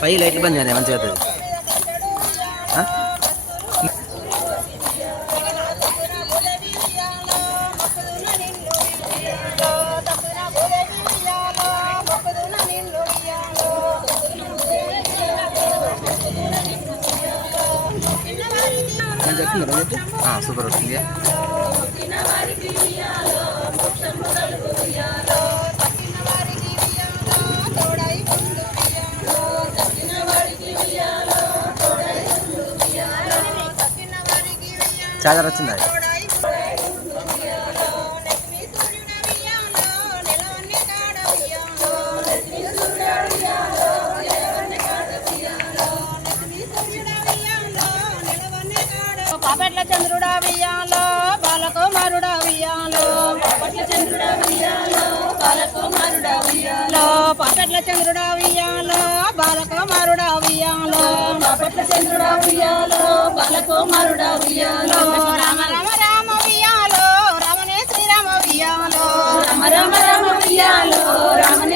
పై లైట్లు బంద్ కానీ మంచిగా అవుతుంది. సూపర్ వచ్చింది చార్జర్ వచ్చిందా పాపట్ల చంద్రుడా వియ్యాలో బాలకుమారుడా వియ్యాలో పాపట్ల చంద్రుడా వియ్యాలో బాలకుమారుడా వియ్యాలో పాపట్ల చంద్రుడా వియ్యాలో బాల కుమారుడ ఉయ్యాలో రామ రామ రామ ఉయ్యాలో రమణే శ్రీరామ ఉయ్యాలో రామ రామ రామ ఉయ్యాలో రమణే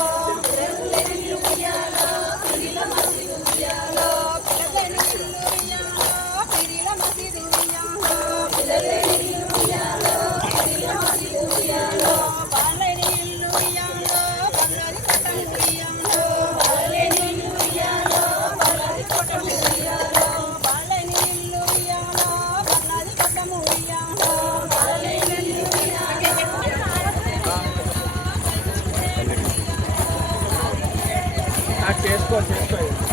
చేసుకో చేసుకో.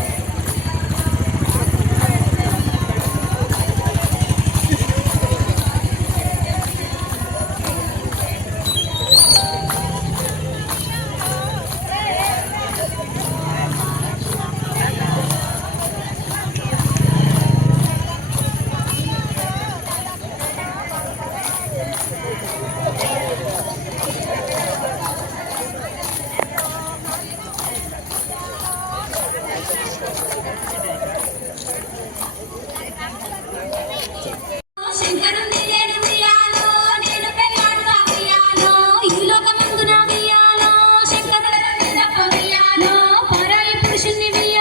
是你的。